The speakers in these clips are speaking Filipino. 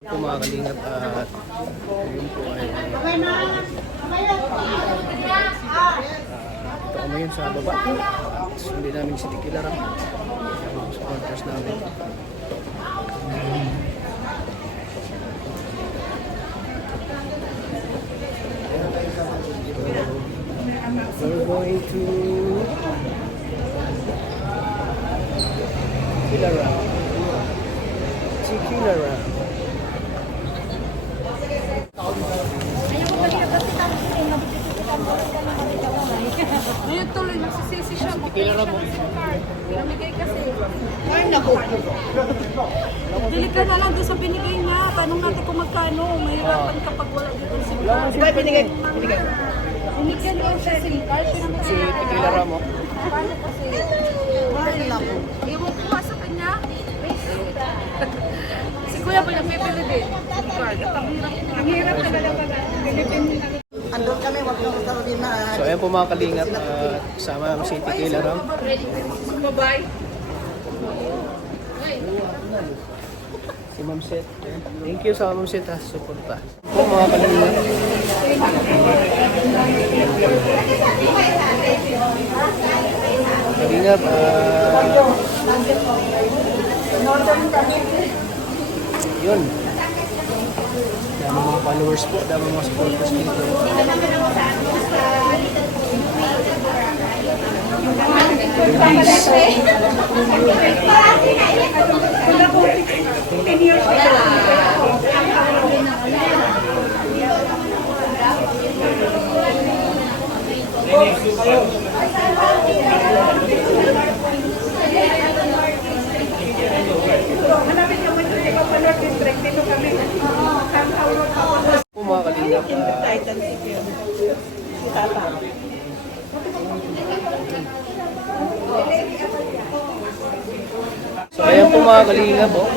Po mga kalingap at yun po ay ito kami yun sa baba. Sundin namin si Tikilaram, yung supporters namin. We're going to Tikilaram. Tikilaram. Ngayon tuloy, nagsisisi siya. Tikilaram mo. Pinamigay kasi. Ay, naku. Bili ka na lang doon sa binigay niya. Tanong natin kung magkano. Mahirapan kapag wala dito si card. Diba, binigay? Binigyan niya siya SIM card. Pinamigay Si Tikilaram mo. Paano kasi? Ay, naku. Ewan ko sa kanya. Si Kuya ba nagpipili din? SIM card. Ang hirap talaga pag Pilipin. Andun kami, wag kang magkaroon na. So ayan po mga kalingap, kasama namin si Tikilaram. Bye-bye. Si Ma'am Seth. Thank you sa Ma'am Seth ha, suporta. Po mga kalingap. Kalingap, yun. Dami mga followers po, dami mga supporters dito. Po mga kalingap, so ayan po mga kalingap oh.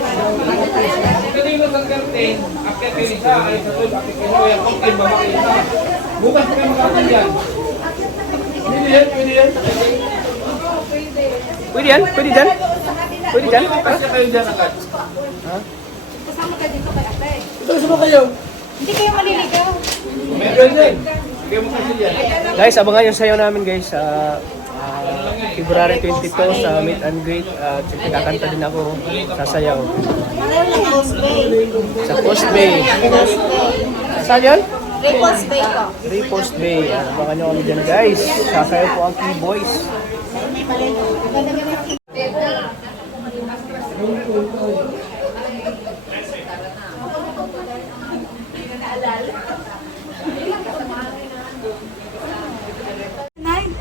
Bukas pa kayo makakal yan. Pwede yan. Pwede yan? Pwede dyan? Pwede dyan? Kasi kayo dyan agad. Kasama ka dito kay ate. Ito, mo kayo. Hindi kayo maliligaw. Meron din. Bigay mo kasi yan. Guys, abangan yung sayo namin guys sa February 22 sa Meet and Greet at kakanta din ako sasayaw sa Post Bay. Saan yun? Repulse Bay ko. Repost Bay. Abangan nyo kami dyan guys. Sasayaw po ang Key-Boys.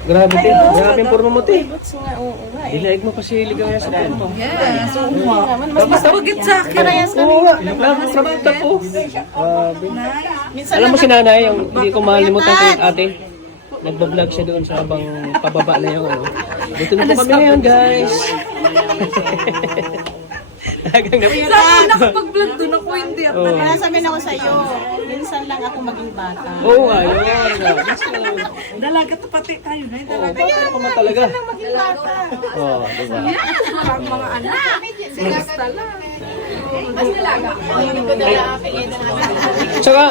Grabe din. Grabe yung porma mo, te. Ilaig mo pa si Ligaya sa porma. Yes. Mas bugit sa akin. Oo nga. Nagsasalita po. Grabe. Alam mo si nanay, yung hindi ko malimutan kay ate. Nagbablog siya doon sa habang pababa na yung ano. Dito na po kami ngayon, guys. Talagang Saan nakapag-vlog doon ako hindi. Oo. Kaya sabihin ako sa'yo, minsan lang ako maging bata. Oo nga, yun. Dalaga to pati tayo na. Dalaga. Kaya ko man talaga. Maging bata. Oo, diba? Ang mga anak. Sinasta lang. Tsaka,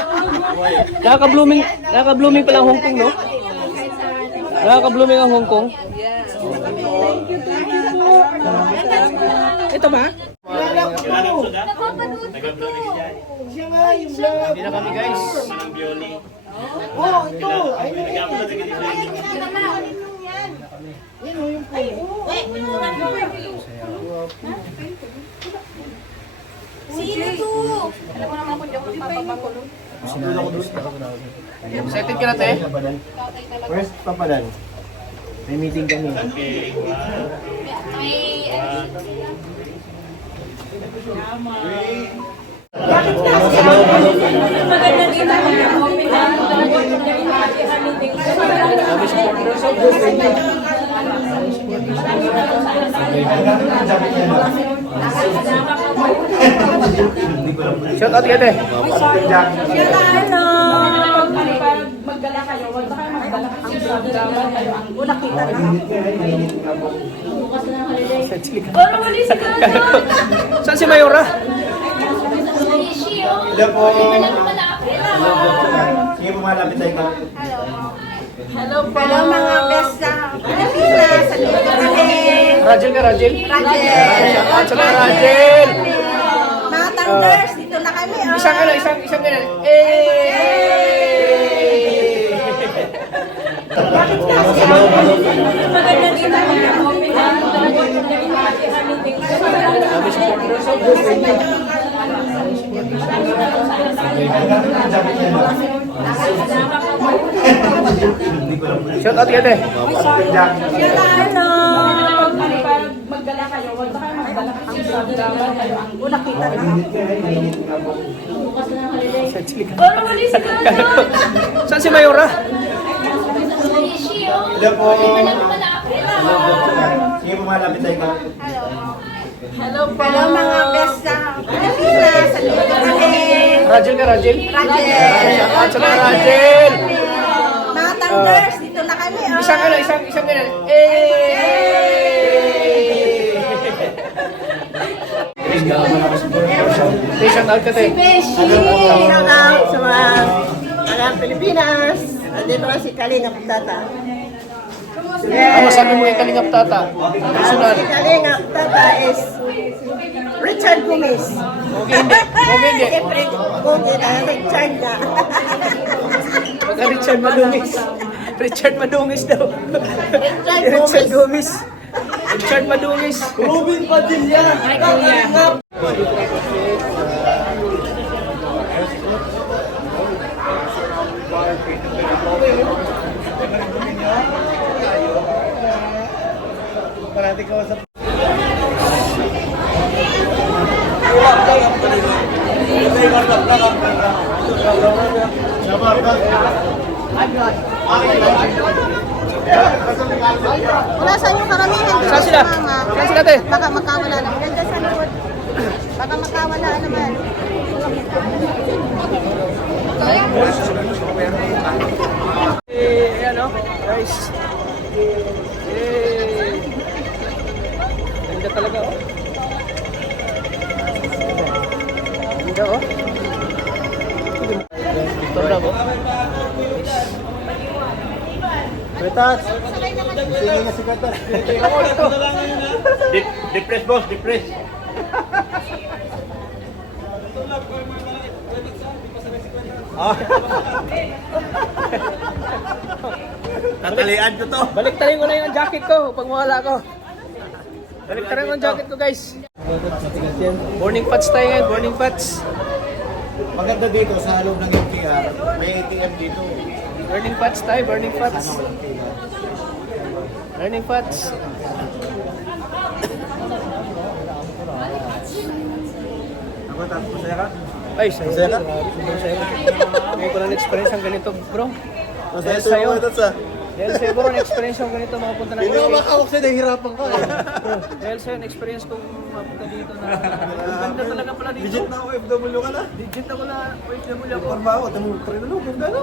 nakaka-blooming pala ang Hong Kong, no? Nakaka-blooming ang Hong Kong. Ito ba? Hindi na kami guys. Oo, ito. Ayun na yan o, yung Sino to? Alam mo naman kung di ako magpapabakulong. Excited ka na, te? First, papalan. May meeting kami. Shout out ka, te. Hello! Magdala kayo. Huwag ba kayo magdala? Una kita na. Saan si Mayora? Hello po. Sige po, malapit tayo ka. Hello po. Hello mga best sa Pilipinas. Andito kami. Rajel ka, Rajel? Rajel. Shoutout sa mga Rajel! Mga Thunders, dito na kami. Oh. Isang ganun. Maganda din ang Shout out yate. Hello! Magdala kayo. Huwag ba kayo magdala kasi una kita na. Saan si Mayora? Hello po. Sige po, malapit tayo ka. Hello po. Hello mga best sa Pilipinas. Andito kami. Rajel ka, Rajel? Rajel. Shoutout sa mga Rajel! Mga Thunders, dito na kami. Oh. Isang ganun. Shout out ka, te. Shout out sa mga taga Pilipinas. Andito na si Kalingap Tata. Ano sabi mo kay Kalingap Tata? Personal. Si Kalingap Tata is Richard Gomez. Okay, hindi. Siyempre, okay na, Richard na. Baka Richard Madungis. Richard Madungis daw. Richard Gomez. Richard Madungis. Robin Padilla. Hi, Kuya. Parati ka sa... Wala sa inyo karamihan. Saan sila? Saan sila, te? Baka makawala naman. Ganda sa likod. Baka makawala naman. Ayan o, guys. Ganda talaga o. Ganda o. Ito na o. Kretas! Sige nga si Kretas. Depress boss, depress. Tatalian ko to. Baliktarin ko na yung jacket ko pag mawala ko. Baliktarin ko yung jacket ko, guys. Morning pats tayo ngayon, morning pats. Maganda dito sa loob ng MTR. May ATM dito. Burning Pats tayo, Burning Pats. Burning Pats. Ako tapos masaya ka? Ay, saya. Masaya ka? Sobrang saya. Ngayon ko lang experience ang ganito, bro. Masaya Dahil sa'yo. sa... Dahil sa'yo, bro, na-experience yung ganito, makapunta na Hindi ako makawak sa'yo, nahihirapan ka. Dahil sa'yo, na-experience kong mapunta dito na ang ganda talaga pala dito. Legit na OFW ka na. Legit ako na OFW ako. Parang ba ako? Tamo, train na lang. Ganda no?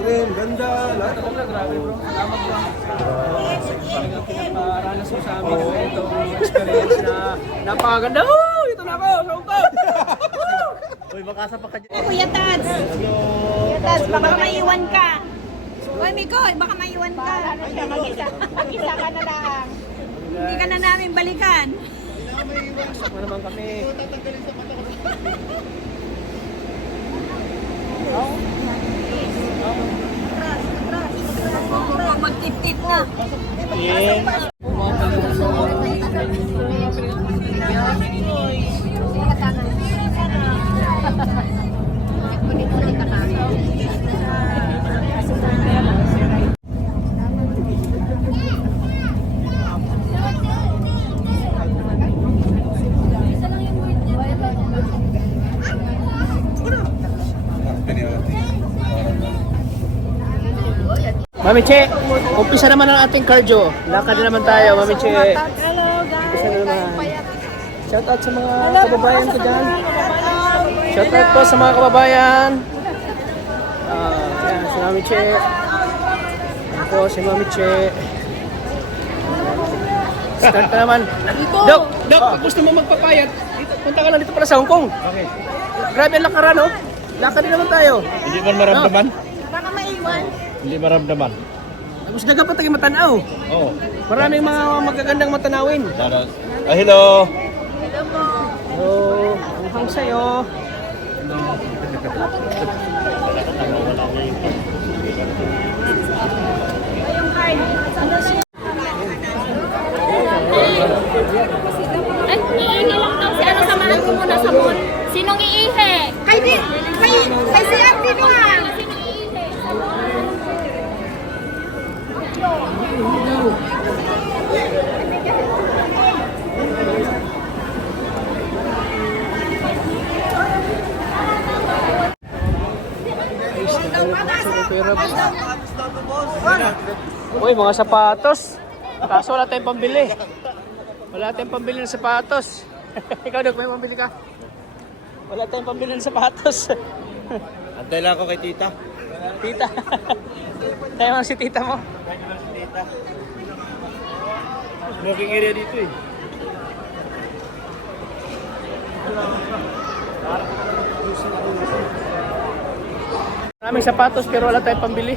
Train, ganda. Lahat. Talaga, grabe, bro. Salamat, bro. Talagang pinaparanas mo sa amin na ito. Experience na napakaganda. Ito na ako, sa ungkap. Uy, makasa pa ka dyan. Kuya Tats. Kuya Tats, baka maiwan ka. Hoy, Mikoy, baka maiwan ka. Mag-isa ka na lang. Hindi ka na namin balikan. Sama naman kami. Magtip-tip na. Mami Che, umpisa naman ang ating cardio. Lakad na naman tayo, Mami Che. Hello, guys. Umpisa na naman. Shout out sa mga kababayan ko dyan. Shout out po sa mga kababayan. Yan, si Mami Che. Ako, si Mami Che. Start na naman. Dok, pag gusto mo magpapayat, punta ka lang dito para sa Hong Kong. Okay. Grabe ang lakaran, oh. Lakad din naman tayo. Hindi man maramdaman? Baka maiwan. Hindi maramdaman. Tapos dagat tayo matanaw. Oo. Maraming mga magagandang matanawin. Hello. So, ang sa'yo. Yung card. Ano siya? Ay, iihi lang daw si ano, samahan ko muna sa mall. Sinong iihi? Kay si Auntie ko ah. Sinong iihi? Uy, mga sapatos. Kaso wala tayong pambili. Wala tayong pambili ng sapatos. Ikaw, Dok, may pambili ka? Wala tayong pambili ng sapatos. Antay lang ako kay tita. Tita. Tayo mo si tita mo. Smoking area dito eh. Maraming sapatos pero wala tayong pambili.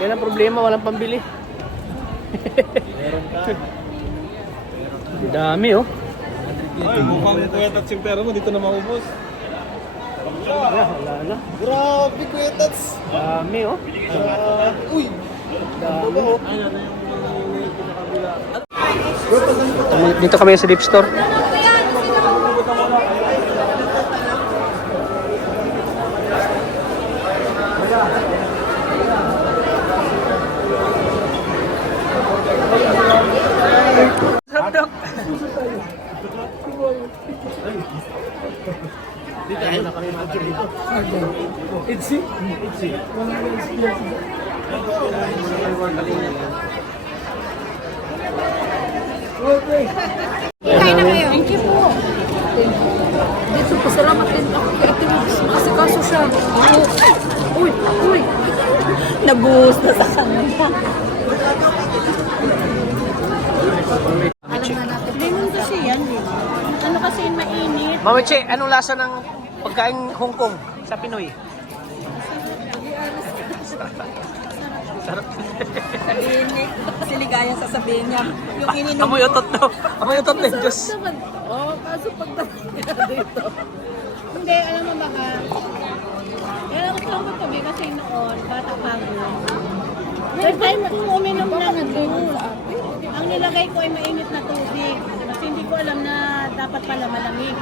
Yan ang problema, walang pambili. Dami, oh. Ay, mukhang kuya Tats yung pera mo, dito na maubos. Wala na. Grabe kuya Tats. Dami, oh. Uy! Dami. Dito kami sa Deep Store. Sarap, Dok. Kain na kayo. Thank you po. Dito, pasalamat din ako kay Ate Rose. Kasi kaso siya. Uy, uy. Nabuhos na sa kanila. Alam na natin. Lemon kasi yan eh. Ano kasi yung mainit. Mami Che, anong lasa ng pagkain Hong Kong sa Pinoy? Sarap. Sabihin ni, siligaya sasabihin niya. Yung ininom Amoy utot daw. Amoy utot din, Diyos. Oo, kaso pagdating niya dito. Hindi, alam mo baka. Yan ako sa mga tabi kasi noon, bata pa ako. First time kong uminom ng juice. Ang nilagay ko ay mainit na tubig. Kasi hindi ko alam na dapat pala malamig.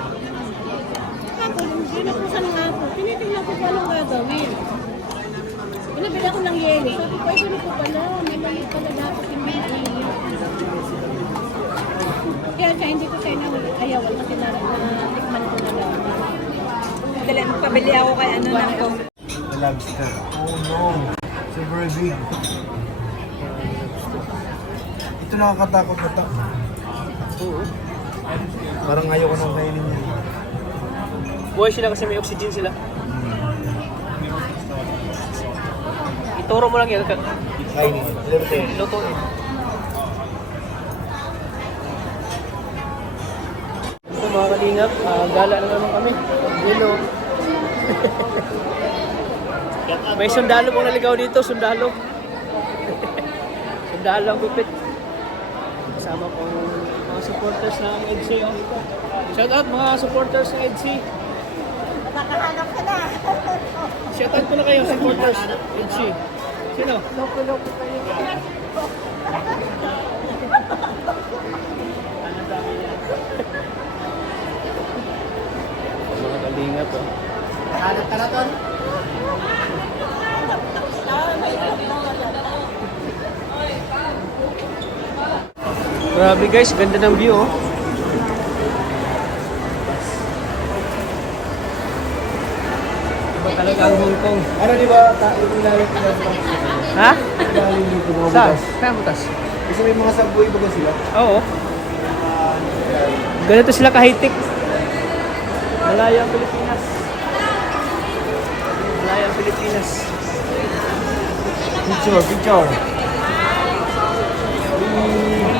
Ako, binukusan nga ako. Tinitingnan ko kung anong gagawin. Pinabili ako ng yelo. Sabi ko, ay ganito pala. May mali pala dapat yung mainit. Kaya siya, hindi ko siya ayawan kasi tikman ko na lang. Dali, magpabili ako kay ano na ako. The lobster. Oh no. It's very big. Ito nakakatakot na to. Parang ayaw ko nang kainin niya. Buhay sila kasi may oxygen sila. Ituro mo lang yan. Kainin. Luto eh. Ito mga kalingap, gala na naman kami. Dilo. May sundalo pong naligaw dito, sundalo. Sundalo ang gupit. Kasama ko mga supporters ng EDC. Oh. Shout out mga supporters ng EDC. Makahanap ka na. Shout out ko na kayo, supporters EDC. Sino? Loko-loko kayo. Mga kalingap. Oh. Hanap ka na, Ton? Grabe guys, ganda ng view. Oh. Iba talaga ang Hong Kong. Ano di ba? Yung ilalim ko na ito. Ha? Ilalim dito mga Saan? butas. Saan butas? Kasi may mga subway baga sila. Oo. Ganito sila ka-high-tech. Malayo ang Pilipinas. Malayo ang Pilipinas. Picture, picture.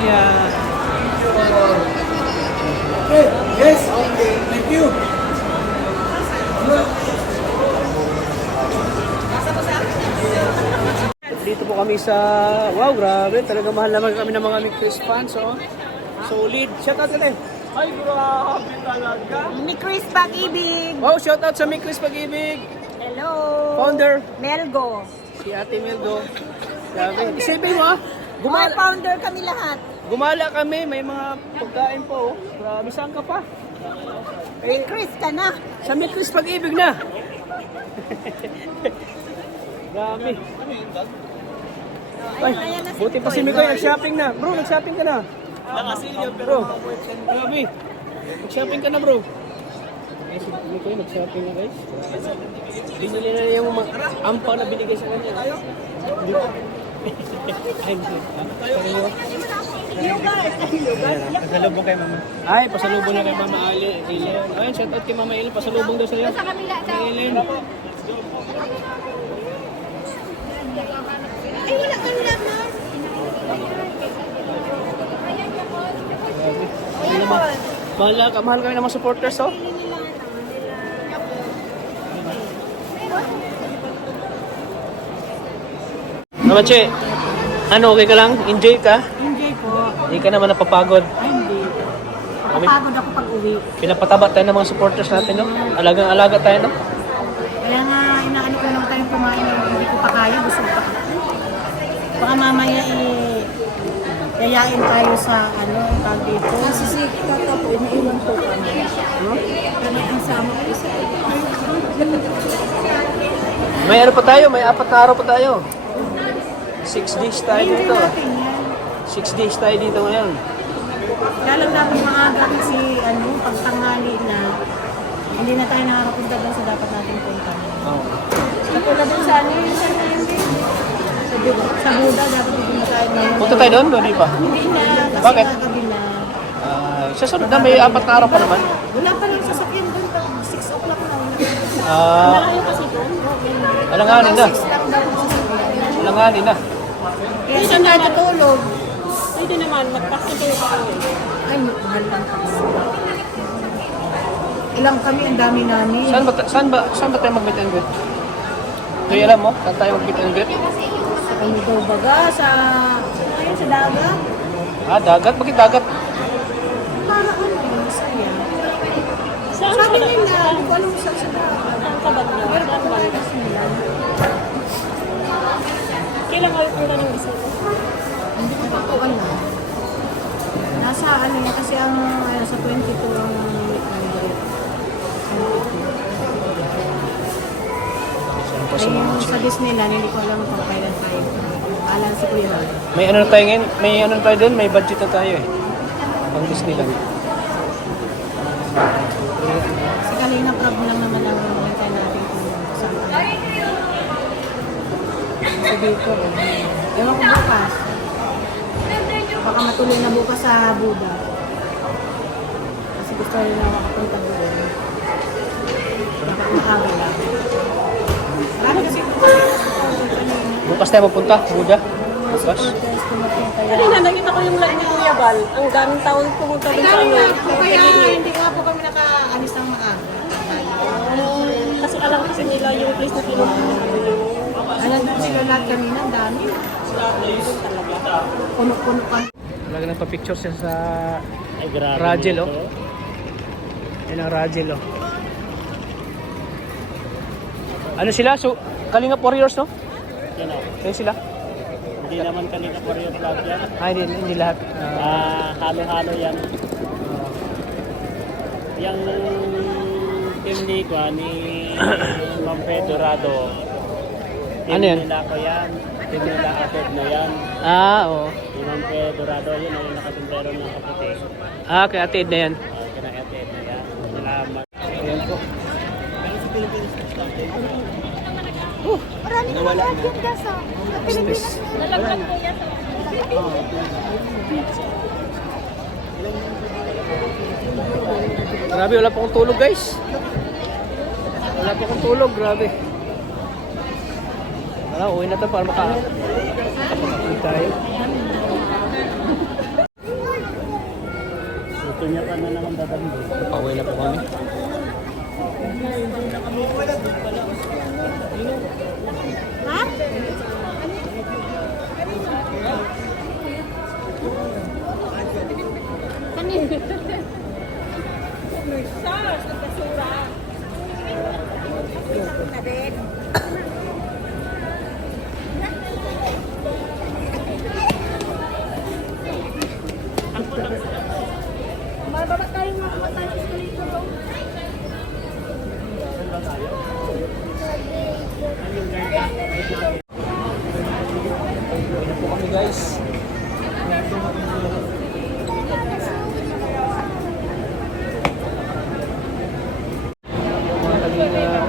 Yeah. Yes, okay. Thank you. kami sa, wow, grabe, talaga mahal naman kami ng mga Chris fans, oh. Solid. Shout out natin. Ay, grabe talaga. Ni Chris Pag-ibig. Wow, shout out sa Chris Pag-ibig. Hello. Founder, Melgo. si Ate Melgo. Grabe. Isipin mo, Mga gumala, founder kami lahat. gumala kami, may mga pagkain po, oh. Grabe, saan ka pa? Ni Chris ka na. Sa Chris Pag-ibig na. Grabe. Ay, Ayan na buti pa si Mikoy, nag-shopping na. Bro, nag-shopping ka na. Nakasilya, bro. Grabe. Nag-shopping ka na, bro. Ay, si Mikoy, nag-shopping na, guys. Binili na yung mga ampaw na binigay sa kanya. Ay, Pasalubong kay mama. Ay, pasalubong na kay Mama Ali. Ellen. Ay, shout out kay Mama Ellen. Pasalubong daw sa'yo. Sa kabila daw. Kay Ellen. Ay, wala kang laman. Mahal kami ng mga supporters, oh. Namache, ano, okay ka lang? Enjoy ka? Enjoy po. Hindi ka naman napapagod. Ay, hindi. Napapagod ako pag uwi. Pinapataba tayo ng mga supporters natin, no? Alagang-alaga tayo, no? Kaya nga, inaano ko lang tayong kumain na hindi ko pa kaya. Gusto ko pa. Baka mamaya yayain tayo sa tawag dito. Kasi si Tata po, iniiwan po kami. Kami ang sama ko isa. May ano pa tayo, may 4 na araw pa tayo. 6 days tayo Enjoy dito. natin yan. 6 days tayo dito ngayon. Kaya lang dapat maaga kasi pagtanghali na, hindi na tayo nakakapunta doon sa dapat natin punta. Oh. Katulad doon sa sa Buda, dapat hindi na tayo ngayon. Punta tayo doon, hindi pa. Hindi na, kasi Bakit? kabila. Sa sunod na, may 4 na araw pa naman. Wala pa lang sasakyan doon, 6 o'clock na. Ah, Kasi doon, alanganin na. 6 lang daw ang sasakyan. Alanganin na. Kaya saan tayo tutulog? Pwede naman, magpasipay pa kami. Ay, mahal lang taxi. Ilang kami, ang dami namin. Saan ba tayo mag-meet and greet? Tuy, alam mo, saan tayo mag-meet and greet? Ano daw baga, ayun, sa dagat. Ah, dagat? Bakit dagat? Para masaya. Sabi nila, hindi ko alam kung saan sa dagat. Sa Bagyo. Pero pagkakalas nila, Kailan kayo punta ng isa? hindi ko pa po alam. Nasa ano niya, kasi sa 22 ang ay, sa Disneyland, hindi ko alam kung kailan tayo. Alam si Kuya. May ano na tayo ngayon? May ano na tayo doon? May budget na tayo eh. Pang Disneyland. Sa kanina problem lang naman ang hintay natin kung saan tayo. Sa dito. Ewan ko bukas. Baka matuloy na bukas sa Buda. Kasi gusto rin na makapunta doon. Dapat makaga lang. Marami kasi Bukas tayo magpunta, Buda. Bukas. Kanina nakita ko yung live ni Kuya Bal. Ang daming taon pumunta doon sa Dami ano. nga po, kaya hindi nga po kami nakaalis ng maaga. Kasi alam kasi nila yung place na pinupunta ko. Alam mo sila lahat kanina, ang dami. Puno-puno ka. Talaga nagpa-picture siya sa Rajel, oh. Yan ang Rajel, oh. Ano sila? So, Kalinga Warriors, no? Yan o. Sino sila? Hindi naman kanina for your vlog yan. Ay, hindi lahat. Halo-halo yan. Yung team ni Ma'am Dorado. Ano yan? Team nila ko yan. Team nila Atid na yan. Oo. Si Ma'am Dorado yun yung nakasundero ng kaputi. Kay Ate Ed na yan. Kina Atid na yan. Salamat. Ayan po. Marami na lahat yung gasa. Sa Pilipinas. Nalaglag ko yan. Grabe, wala pa akong tulog, guys. Wala pa akong tulog, grabe. Wala, uwi na to para makakapag tayo. Gusto niya pa na naman dadalhin. Pauwi na po kami. Ha? Ayan po kami guys. Mga kalinga.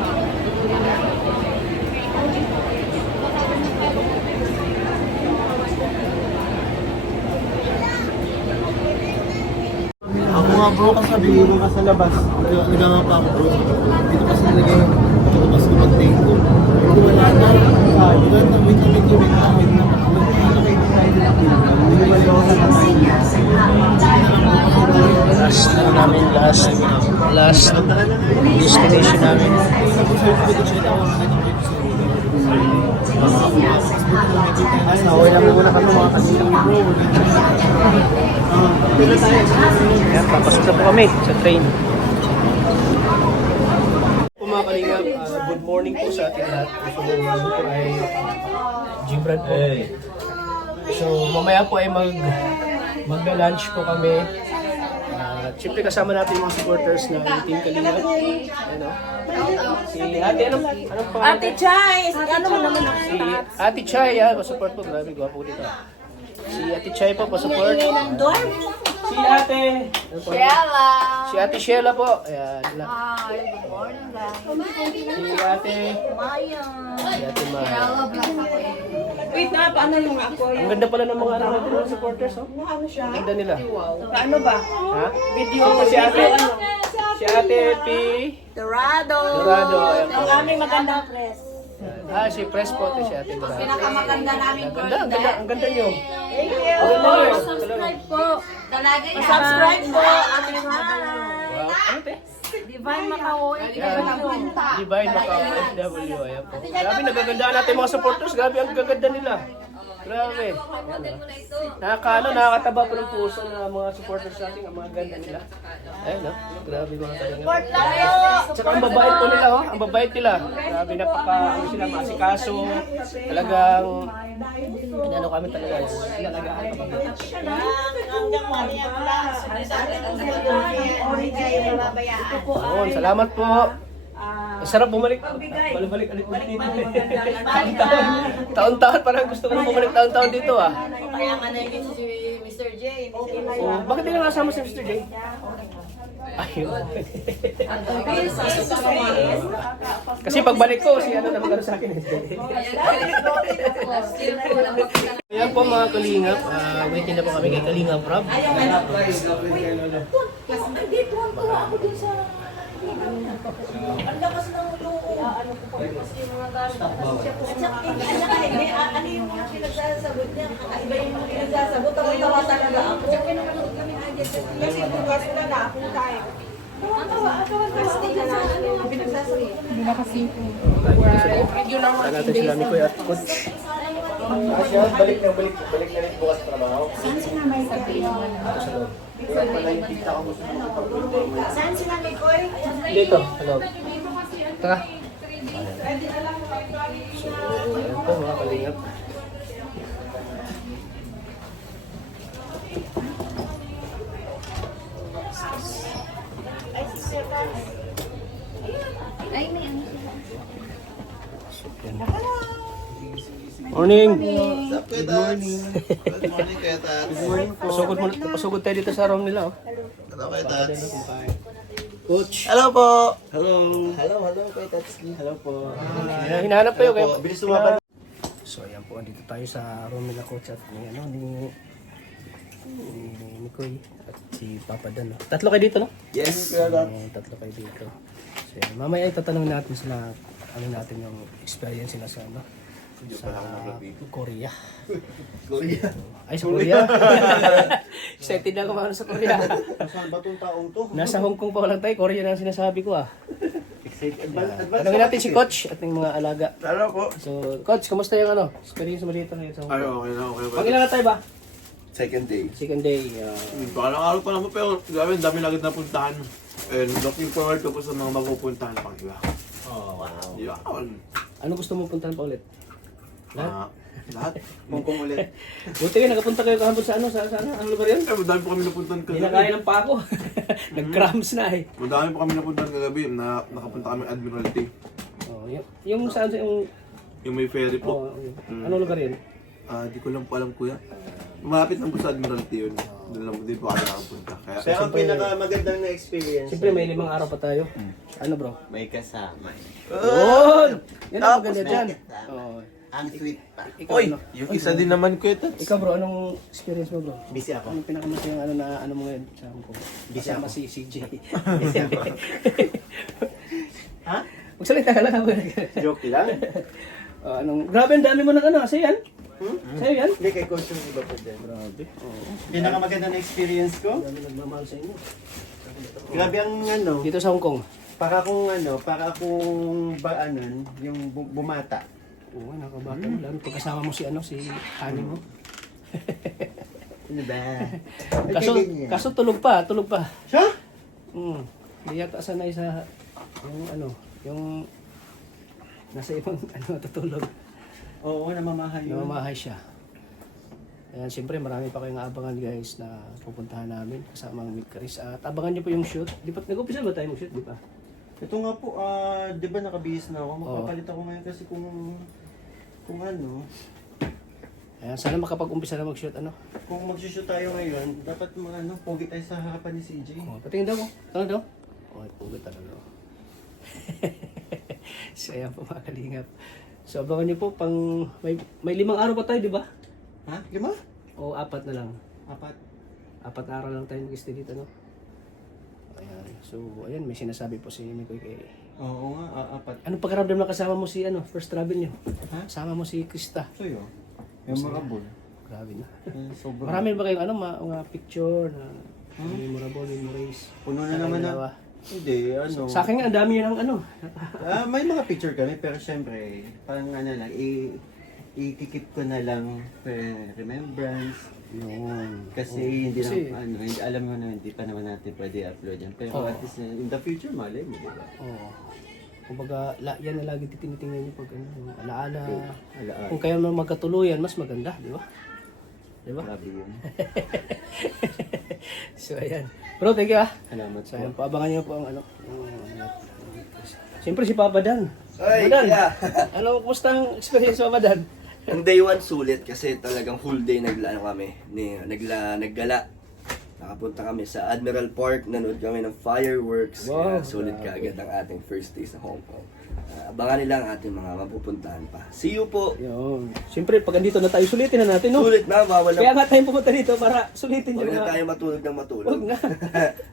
Ako nga bro, kasabi mo nga sa labas. Naganga pa ako bro. Dito kasi nilagay yung mas ko mag-take ko. Hindi wala na. Wait na. Last na namin, last destination namin. Naway lang muna kami mga kasilang bro. Ayan, papasok na po kami sa train. Po mga kalingap, good morning po sa ating lahat. So, ano po ay Gibran po. So, mamaya po ay mag-lunch po kami. Siyempre kasama natin yung mga supporters ng Team Kalingap. Ano? Si Ate, anong pangalan? Ate Chay, ano mo naman ako? Si Ate Chay, pa-support po. Grabe, gwapo dito. Si Ate Chay po, pa-support. Si Ate Shella! Si Ate Sheila po. Ayan. Hi, good morning guys. Si Ate Maya. Si Ate Maya. Wait na, paano yung ako? Ang ganda pala ng mga natin mga supporters, oh. Ano siya? Ang ganda nila. Paano ba? Ha? Video. Ako si Ate. Si Ate P. Dorado. Dorado. Ayan po. Ang aming magandang press. Si Press po. Si Ate Dorado. Pinakamaganda namin Ang ganda, ang ganda nyo. Thank you. Ang ganda nyo. Subscribe po. Talaga yan. Subscribe po. Ate Wow. Ano te? Divine Macau. Divine Macau FW. Ayan po. Grabe, nagagandaan natin mga supporters. Grabe, ang gaganda nila. Grabe. Nakakataba po ng puso ng mga supporters natin. Ang mga ganda nila. Ayun, no? Grabe mga kalingap. Tsaka ang babait po nila, oh. Ang babait nila. Grabe, ano sila, masikaso. Talagang, ano kami talaga. Nalagaan kami. Hanggang Maria Blas. Yun, salamat po. Masarap bumalik. Balik ulit dito. Taon-taon, parang gusto ko na bumalik taon-taon dito ah. Kaya nga naimin si Mr. J. Oh, bakit hindi nakasama si Mr. J? Ayun. Kasi pagbalik ko, si ano na magano sa akin. Ayan po mga kalingap, waiting na po kami kay Kalingap Rob. Ang lakas ng loob. Ano po pa kasi mga gamit. Ano yung mga pinagsasagot niya? Iba yung mga pinagsasagot. Tawa talaga ako. Kasi bukas na na akong time. Tawa kasi yung pinagsasagot. Saan natin sila ni Kuya at Coach. Balik na rin bukas trabaho. Saan sila may koy? Dito, hello. Tara. So, ayan po mga kalingap. Morning! Good morning. Good morning, Kuya Tats. Pasugod tayo dito sa room nila. Oh. Hello, Kuya Tats. Coach! Hello po. Hello, Kuya Tats. Hello po. Hinahanap kayo kayo. Bilis tumapan. So ayan po, andito tayo sa room nila Coach at ni Koy at si Papa Dan. No? Tatlo kayo dito, no? Yes, Kuya Tats. Tatlo kayo dito. So yan, mamaya ay tatanungin natin sila natin yung experience nila sa Korea. Korea. Ay, sa Korea. Excited na ako makano sa Korea. Saan ba itong taong to? Nasa Hong Kong pa lang tayo, Korea na ang sinasabi ko ah. Excited. Tanungin natin si Coach at yung mga alaga. Hello po. So, Coach, kamusta yung experience mo dito ngayon sa Hong Ay, Kong? okay na. Pag-ilan na tayo ba? Second day. Second day. Baka lang araw pa lang po, pero grabe, ang dami agad napuntahan. And looking forward ko po sa mga mapupuntahan pang iba. Oh, wow. Yan. Ano gusto mo puntahan pa ulit? Lahat? Lahat. Hongkong ulit. Buti kayo, nakapunta kayo kahapon sa ano, ano lugar yun? Madami po kami napuntahan Hindi na kagabi. kaya ng pako. Nag-cramps na eh. Madami po kami napuntahan kagabi na nakapunta kami Admiralty. Oh, yung saan sa yung Yung may ferry po. ano lugar yun? Di ko lang po alam kuya. Malapit lang po sa Admiralty yun. Doon lang din po kami nakapunta. Kaya Pero ang pinakamagandang na experience. Siyempre may 5 araw pa tayo. Ano bro? May kasama. Yun! Yan ang maganda dyan. Oh. Ang sweet pa. Ikaw, Oy! ano? Yung isa din naman kuya Tats. Ikaw bro, anong experience mo bro? Busy ako. Anong pinakamasayang ano na ano mo ngayon sa Hong Kong? Kasama si CJ. Ha? Magsalita ka lang ako. Joke lang. Grabe ang dami mo ng ano, sa'yo yan? Sa'yo yan? Hindi, kay coach yung iba po dyan. Grabe. Oo. Pinakamaganda na experience ko? Dami nagmamahal sa inyo. Grabe ang ano, Dito sa Hong Kong. para akong yung bumata. Oo, nakabata mo. Lalo pag kasama mo si ano, si Hani mo. Ano ba? Kaso tulog pa. Siya? Hindi yata sanay sa yung ano, yung nasa ibang ano tutulog. Oo, namamahay yun. Namamahay siya. Ayan, siyempre marami pa kayong abangan guys na pupuntahan namin kasama ang Meet Chris. At abangan niyo po yung shoot. Di ba nag-umpisa ba tayo mag-shoot, di ba? Ito nga po, di ba nakabihis na ako? Magpapalit ako ngayon kasi kung ano, Ayan, sana makapag-umpisa na mag-shoot ano. kung mag-shoot tayo ngayon, dapat pogi tayo sa harapan ni CJ. Oh, patingin daw mo. Ano daw? Oh, pugot talaga. So ayan po mga kalingap. So abangan niyo po pang may 5 araw pa tayo, di ba? Ha? 5? O 4 na lang. 4. 4 araw lang tayo mag-stay dito, no? Ayan. So, ayan, may sinasabi po si Mikoy kay... Oo nga, 4. Anong pagkaramdam na kasama mo si, ano, first travel niyo? Ha? Kasama mo si Krista. So yun, memorable. Grabe na. Sobrang. Marami ba kayong, ano, mga picture na memorable, memories? Puno na naman na. Hindi, Sa akin nga, ang dami yan ang, ano. may mga picture kami, pero syempre, parang lang, i-keep ko na lang for remembrance. Yun. Kasi hindi Kasi- lang, hindi, alam mo na, hindi pa naman natin pwede upload yan. Pero at least in the future, malay mo, di ba? Oo. Kumbaga, yan na lagi tinitingnan niyo pag, ano, yung alaala. Alaala. Kung kayo naman magkatuluyan, mas maganda, di ba? Di ba? Grabe yun. So, ayan. Bro, thank you ah. Salamat So, po. ayan, paabangan niyo po ang ano. Siyempre si Papa Dan. Ay, Papa Dan, yeah. ano, kumusta ang experience Papa Dan? Ang day 1 sulit kasi talagang full day naggala. Nakapunta kami sa Admiral Park, nanood kami ng fireworks. Wow, Kaya sulit kaagad ang ating first day sa Hong Kong. Abangan nila ang ating mga mapupuntahan pa. See you po! Yun. Siyempre, pag andito na tayo, sulitin na natin, no? Sulit na, bawal Kaya na. nga tayo pumunta dito para sulitin Huwag yung na mga... tayo matulog ng matulog. Huwag na.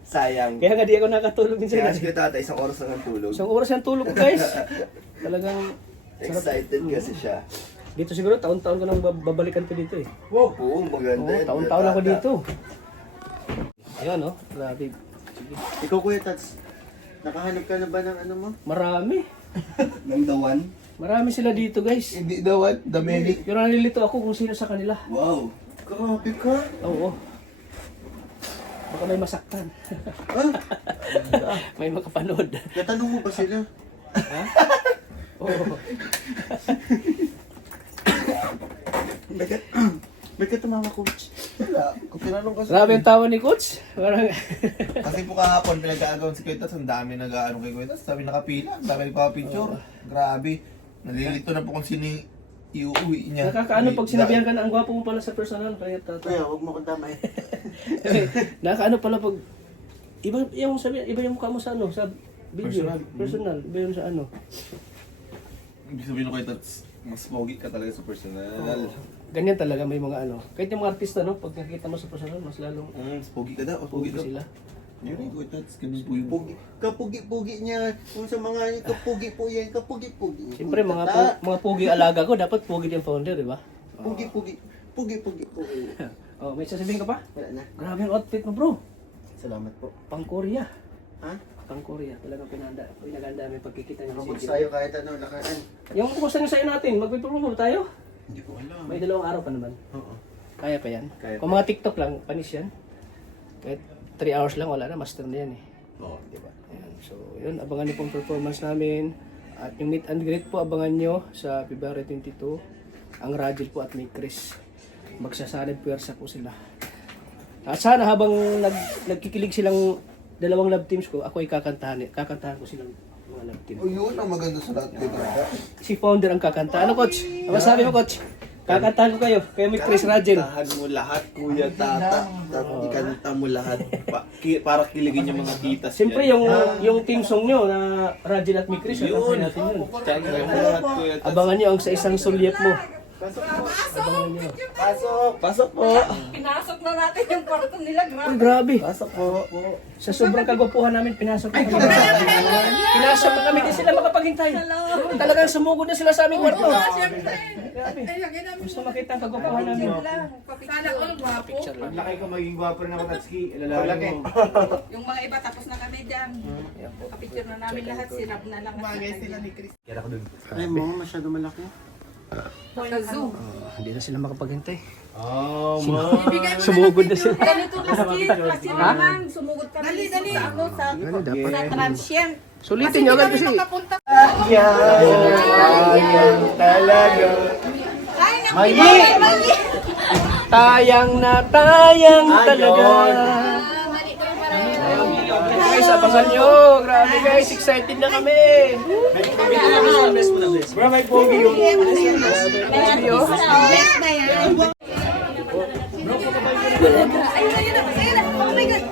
Sayang. Kaya nga di ako nakatulog din Kaya sila. si tatay, isang oras lang ang tulog. Isang oras yung tulog ko, guys. Talagang... Excited kasi siya. Dito siguro, taon-taon ko nang babalikan ko dito eh. Wow! Oo, maganda Oo, yan. taon-taon ako Tata. dito. Ayan, no? Grabe. Ikaw Kuya Tats, nakahanap ka na ba ng ano mo? Marami. Ng dawan? Marami sila dito, guys. Hindi dawan, dameli. Pero nalilito ako kung sino sa kanila. Wow! Grabe ka! Oo. Baka may masaktan. May makapanood. Natanong mo ba sila? Oo. May tumawa coach. Wala. Kung tinanong kasi, Grabe ang tawa ni Coach. Parang... kasi po kahapon pinag-aagawan si Kuya, ang dami nag-aano kay Kuya, sabi nakapila, ang dami nagpapapicture. Grabe. Nalilito na po kung sino yung iuwi niya. Nakakaano pag sinabihan ka na ang gwapo mo pala sa personal. Kaya Kuya, huwag mo kong damay. Nakakaano pala pag... Iba yung sabi, iba yung mukha mo sa ano, sa video. Personal. Personal. Iba yung sa ano. Ibig sabihin ko Kuya, mas pogi ka talaga sa personal. Ganyan talaga may mga ano. Kahit yung mga artista, no? Pag nakita mo sa personal, mas lalong Mas pogi ka daw, pogi sila. Yun yung Kuya, ganun po yung Kapugi-pugi niya. Kung sa mga kapugi po yan, kapugi-pugi. Siyempre, mga pugi alaga ko, dapat pugi din founder, di ba? Pugi-pugi. Pugi-pugi. Oh, may sasabihin ka pa? Wala na. Grabe yung outfit mo, bro. Salamat po. Pang Korea. Ha? Pang Korea. Talagang pinaganda may pagkikita ng Robux CJ. tayo kahit ano, nakaan. Yung kumusta yung sa'yo natin, magpipromo ba tayo? Hindi ko alam. May 2 araw pa naman. Oo. Kaya pa yan. Kaya Kung mga TikTok lang, panis yan. Kahit 3 hours lang, wala na. Master na yan eh. Oo, di ba? Ayan. So, yun. Abangan niyo pong performance namin. At yung meet and greet po, abangan nyo sa February 22. ang Rajel po at may Chris. Magsasalad puwersa po sila. At sana habang nagkikilig silang dalawang love teams ko, ako ay kakantahan ko silang mga love team. O yun ang maganda sa lahat dito. Si founder ang kakanta. Ano coach? Ano sabi mo coach? Kakantahan ko kayo. Kayo may Chris Rajel. Kantahan mo lahat, Kuya Tata. Ikanta mo lahat para kiligin yung mga titas. Siyempre yung team song nyo na Rajel at may Chris, Yun. natin yun. Kantahan mo lahat, Kuya Tata. Abangan nyo ang sa isang sulyap mo. Pasok po. Pinasok na natin yung kwarto nila. Uy, grabe. Pasok po. Sa sobrang kagwapuhan namin, pinasok na kami. Pinasok na kami, di sila makapaghintay. Talagang sumugod na sila sa aming kwarto. Grabe. Gusto makita ang kagwapuhan namin. Sana all gwapo. Laki ko maging gwapo rin ako, Tatsuki. Ilalaki mo. Yung mga iba tapos na kami dyan. Kapicture na namin lahat. Sinap na lang. Bagay sila ni Chris. Ay mo, masyado malaki. Zoom. Hindi na sila makapaghintay. Oh, Sumugod na sila. Ganito kasi naman. Sumugod kami sa ano sa transient. Sulitin nyo agad kasi. talaga. Tayang na tayang talaga. Guys, abangan nyo. Grabe guys, excited na kami. Bro, may pogi yung...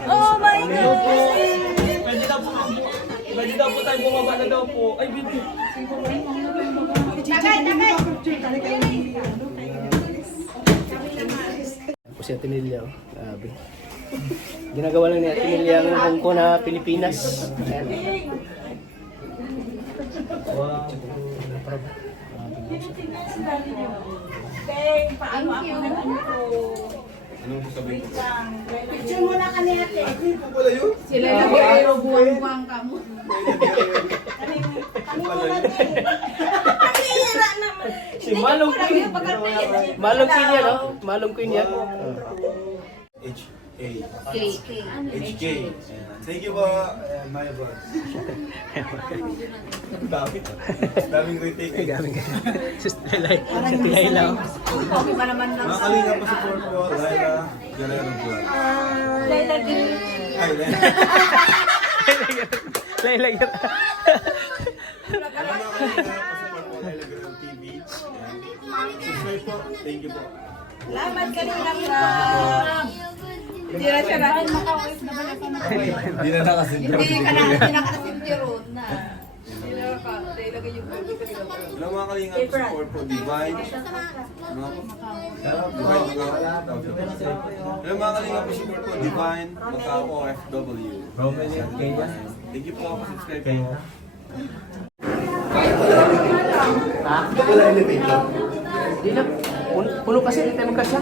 Oh my God! Pwede daw po tayo bumaba na daw po. Ay, baby. Po si Ate Nelia, oh. Grabe. Ginagawa lang ni Ate Nelia ang hongko na Pilipinas. Ayan. Wow. Paano ako Anong sasabihin ko? picture mo na kami ate. Ito pala yun? Sila lang pero buwang-buwang ka mo. Pahira naman. Si Malong Queen. Malong Queen yan, oh. Malong Queen yan. HK. KK. HK. Thank you po. My boss. Daming retake. Ay, gabi ka. Sus, Lailay. Si Laila, oh. Okay pa naman lang Mga kalinga pa support po. Laila. Galera po. Laila din. Hi, Laila. Laila yun. Mga kalinga pa support po. Laila Galera TV. Subscribe po. Thank you po. Salamat ka rin lang. Hindi na siya natin. Hindi na nakasinta. Hindi ka na nakasintiro na. Hello mga kalinga pa support po. Divine. Divine Macau. Hello mga kalinga pa support po. Divine Macau OFW. Thank you po. Subscribe po. Wala elevator. Hindi na. Puno kasi, hindi tayo magkasya.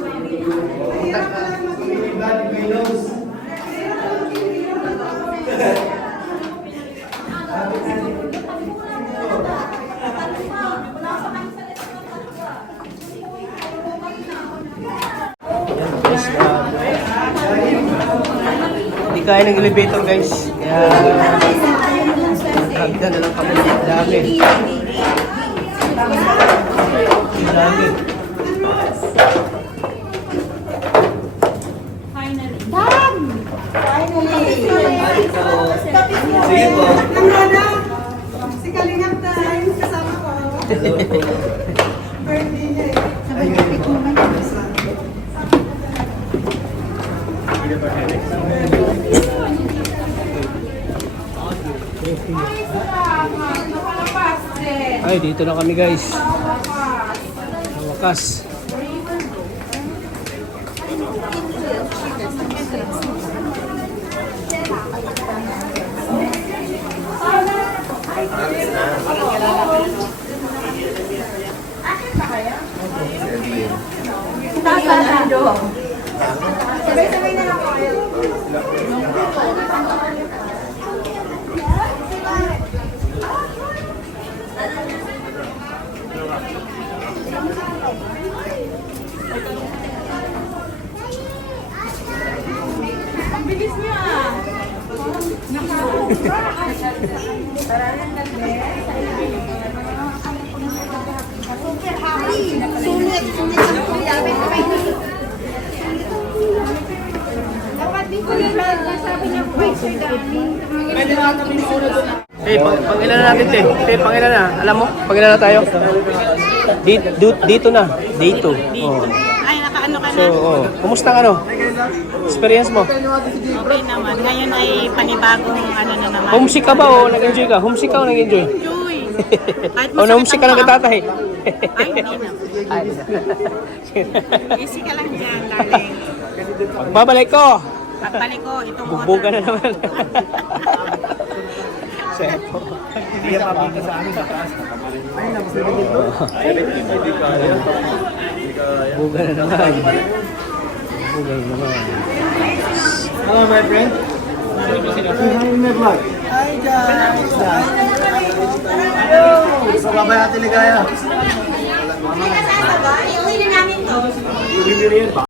Hindi kaya ng elevator guys. Kaya hagdan na lang kami. Dami. Dami. Sige po. Si Kalingap time, kasama ko. Birthday niya eh. Ay, dito na kami guys. Ang wakas. Sabay-sabay na lang kayo. Ang bilis niya ah. Super happy. Sulit. Pangilan na natin, te. Te, pangilan na. Alam mo? Pangilan na tayo. Dito na. Dito. Oh. Ay, nakaano ka So, na? kumusta ang ano? Experience mo? Okay naman. Ngayon ay panibagong ano na naman. Homesick ka ba o nag-enjoy ka? Homesick ka o nag-enjoy? Enjoy. Kahit O na-homesick ka lang kay tatay? Ay, hindi na. Easy ka lang dyan, darling. Pagbabalik ko, Pagbalik ko, itong bubuga na naman. Buga na naman. Buga na naman. Hello, my friend. Hi, guys. Hello. Sa babay natin ligaya. Hindi na sasaba. Iuwi na namin to.